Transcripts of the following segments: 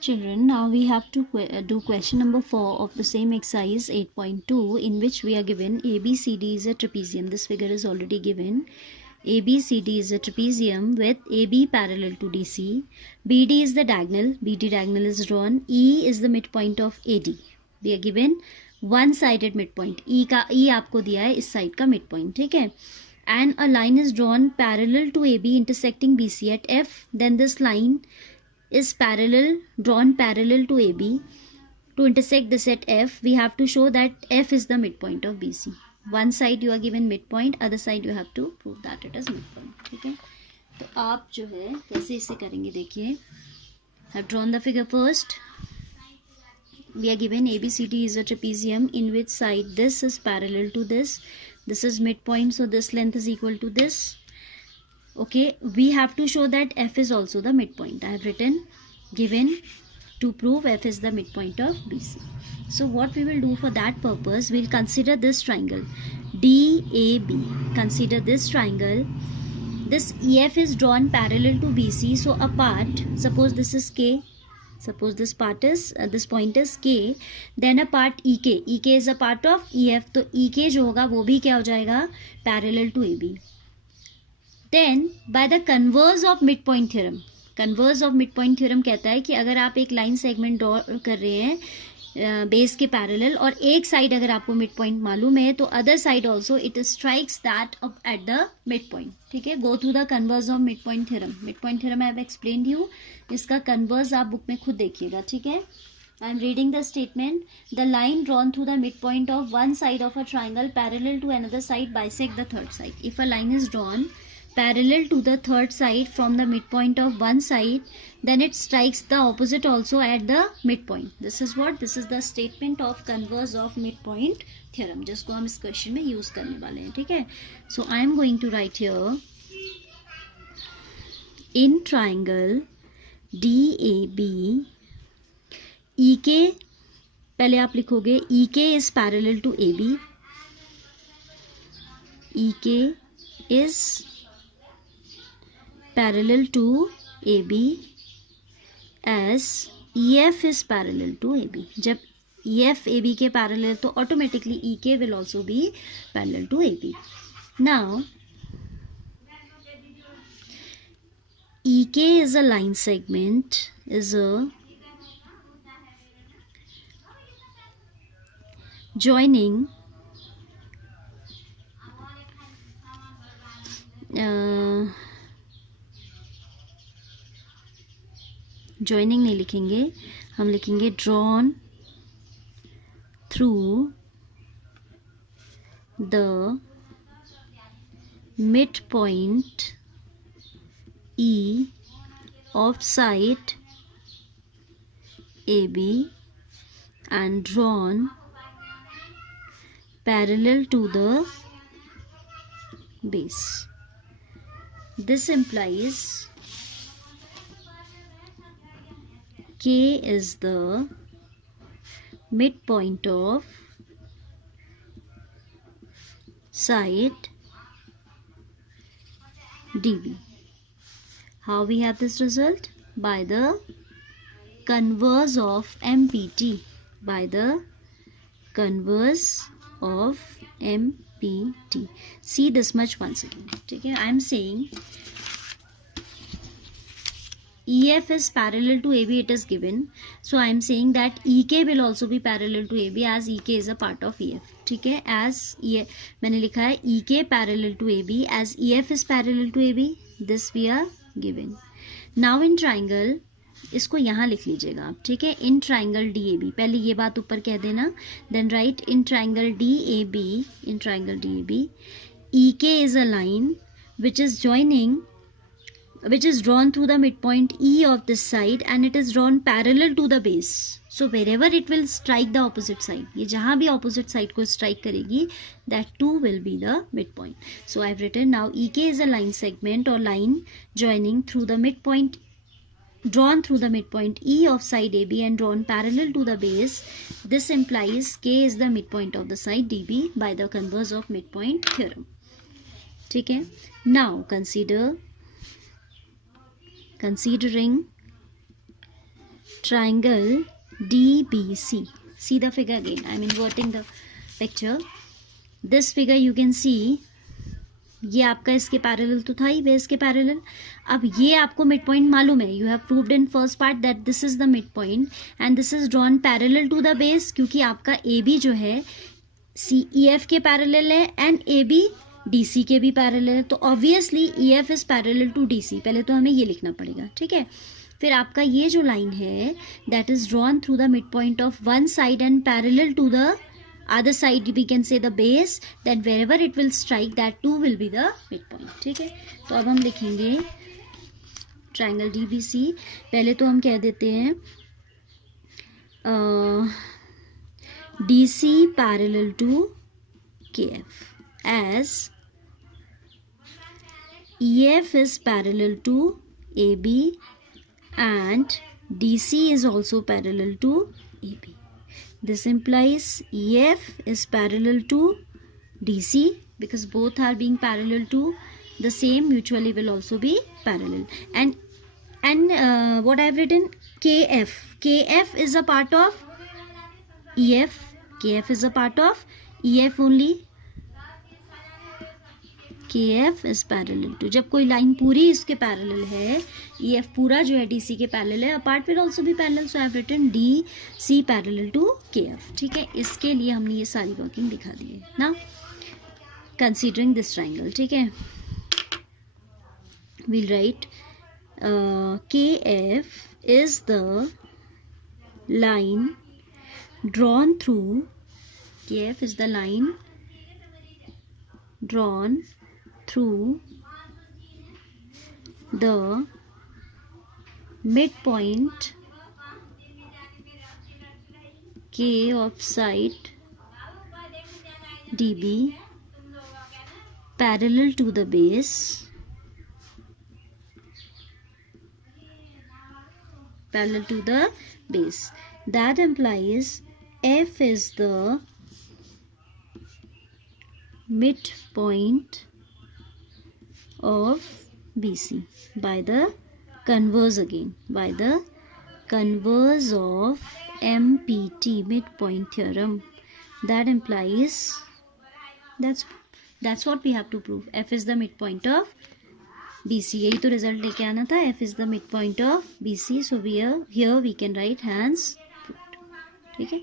Children, now we have to do question number 4 of the same exercise 8.2, in which we are given ABCD is a trapezium. This figure is already given. ABCD is a trapezium with AB parallel to DC. BD is the diagonal. BD diagonal is drawn. E is the midpoint of AD. We are given one-sided midpoint. E आपको दिया है इस side का midpoint, ठीक है? And a line is drawn parallel to AB intersecting BC at F. Then this line is drawn parallel to AB. To intersect this at F, we have to show that F is the midpoint of BC. One side you are given midpoint, other side you have to prove that it is midpoint. ठीक है, तो आप जो है कैसे इसे करेंगे देखिए. Have drawn the figure first. We are given ABCD is a trapezium in which side this is parallel to this. This is midpoint, so this length is equal to this. Okay, we have to show that F is also the midpoint. I have written given to prove F is the midpoint of BC. So what we will do for that purpose, we will consider this triangle DAB. Consider this triangle. This EF is drawn parallel to BC. So a part, suppose this is K. Suppose this part is this point is K. Then a part EK. EK is a part of EF. तो EK जो होगा वो भी क्या हो जाएगा? Parallel to AB. Then by the converse of midpoint theorem. Converse of midpoint theorem कहता है कि अगर आप एक लाइन सेगमेंट ड्रॉ कर रहे हैं बेस के पैरेलल और एक साइड अगर आपको मिड पॉइंट मालूम है तो other side also it strikes that up at the mid point. ठीक है, go through the converse of mid point theorem. Mid point theorem I have explained you. इसका कन्वर्स आप बुक में खुद देखिएगा. ठीक है, I am reading the statement. The line drawn through the midpoint of one side of a triangle parallel to another side bisect the third side. If a line is drawn parallel to the third side from the midpoint of one side, then it strikes the opposite also at the midpoint. This is what? This is the statement of converse of midpoint theorem, जिसको हम इस question में use करने वाले हैं. ठीक है, so I am going to write here in triangle DAB EK, पहले आप लिखोगे EK is parallel to AB. EK is parallel to AB as EF is parallel to AB. जब EF AB के parallel तो automatically EK will also be parallel to AB. Now EK is a line segment, is a joining joining नहीं लिखेंगे, हम लिखेंगे drawn through the midpoint E of side AB and drawn parallel to the base. This implies K is the midpoint of side DB. How we have this result? By the converse of MPT. By the converse of MPT. See this much once again. Okay, I am saying EF is parallel to AB, it is given. So I am saying that EK will also be parallel to AB as EK is a part of EF. ठीक है, as EF मैंने लिखा है EK parallel to AB as EF is parallel to AB. This we are given. Now in triangle, इसको यहाँ लिख लीजिएगा आप. ठीक है, इन ट्राइंगल DAB, पहले ये बात ऊपर कह देना. Then right in triangle DAB, in triangle DAB EK is a line which is drawn through the midpoint E of this side and it is drawn parallel to the base. So wherever it will strike the opposite side, ये जहाँ भी opposite side को strike करेगी, that too will be the midpoint. So I have written now EK is a line segment or line joining through the midpoint, drawn through the midpoint E of side AB and drawn parallel to the base. This implies K is the midpoint of the side DB by the converse of midpoint theorem. ठीक है, now considering triangle DBC. See the figure again. I'm inverting the picture. This figure you can see, ये आपका इसके parallel तो था ही, base के parallel. अब ये आपको मिड पॉइंट मालूम है. You have proved in first part that this is the mid point and this is drawn parallel to the base, क्योंकि आपका ए बी जो है सी ई एफ के पैरेलल है and A B D C के भी parallel है. तो obviously E F is parallel to D C. पहले तो हमें ये लिखना पड़ेगा, ठीक है. फिर आपका ये जो लाइन है that is drawn through the mid point of one side and parallel to the other side, we can say the base, then wherever it will strike that too will be the midpoint. ठीक है. तो अब हम लिखेंगे triangle DBC. पहले तो हम कह देते हैं DC parallel to KF as EF is parallel to AB and DC is also parallel to AB. This implies EF is parallel to DC because both are being parallel to the same, mutually will also be parallel. And what I have written, KF is a part of EF. KF is a part of EF only. KF is parallel to, जब कोई line पूरी इसके parallel है, EF पूरा जो है DC के parallel है, अपार्ट विल ऑल्सो भी parallel. So I have written DC parallel to KF. ठीक है. इसके लिए हमने ये सारी वर्किंग दिखा दी है ना, कंसीडरिंग दिस ट्राइंगल. ठीक है. we'll write KF is the line drawn through, KF is the line drawn through the midpoint K of side DB parallel to the base, parallel to the base. That implies F is the midpoint of BC by the converse again, by the converse of MPT, midpoint theorem. That implies that's what we have to prove. F is the midpoint of BC. यही तो result लेके आना था. F is the midpoint of BC. So here we can write hence proved. ठीक है.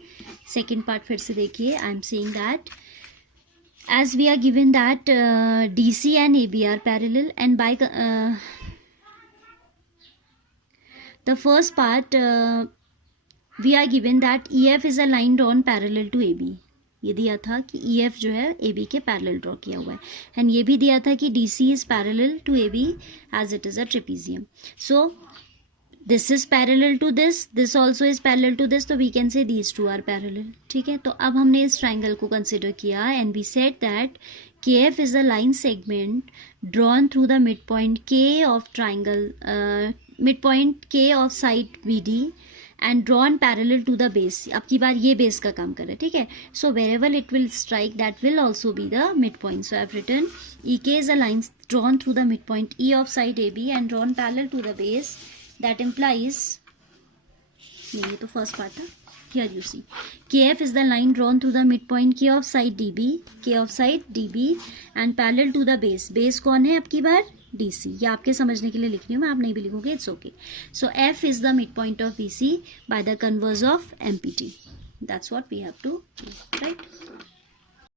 Second part फिर से देखिए. I am saying that as we are given that DC and AB are parallel, and by the first part we are given that EF is a line drawn parallel to AB. ये दिया था कि EF जो है AB के parallel draw किया हुआ है, एंड ये भी दिया था कि DC is parallel to AB as it is a trapezium. So this is parallel to this, this also is parallel to this, तो we can say these two are parallel. ठीक है. तो अब हमने इस ट्राइंगल को कंसिडर किया and we said that KF is a line segment drawn through the midpoint K of triangle, midpoint K of side BD and drawn parallel to the base. अब की बार ये बेस का काम कर रहा है. ठीक है. So wherever it will strike, that will also be the midpoint. So I have written EK is a line drawn through the midpoint E of side AB and drawn parallel to the base. That implies, नहीं ये तो first part था. Here you see KF is the line drawn through the midpoint K of side DB, K of side DB and parallel to the base. Base कौन है अब की बार? DC. ये आपके समझने के लिए लिख रही हूँ मैं, आप नहीं भी लिखोगे, it's okay. So F is the midpoint of BC by the converse of MPT. That's what we have to do, right?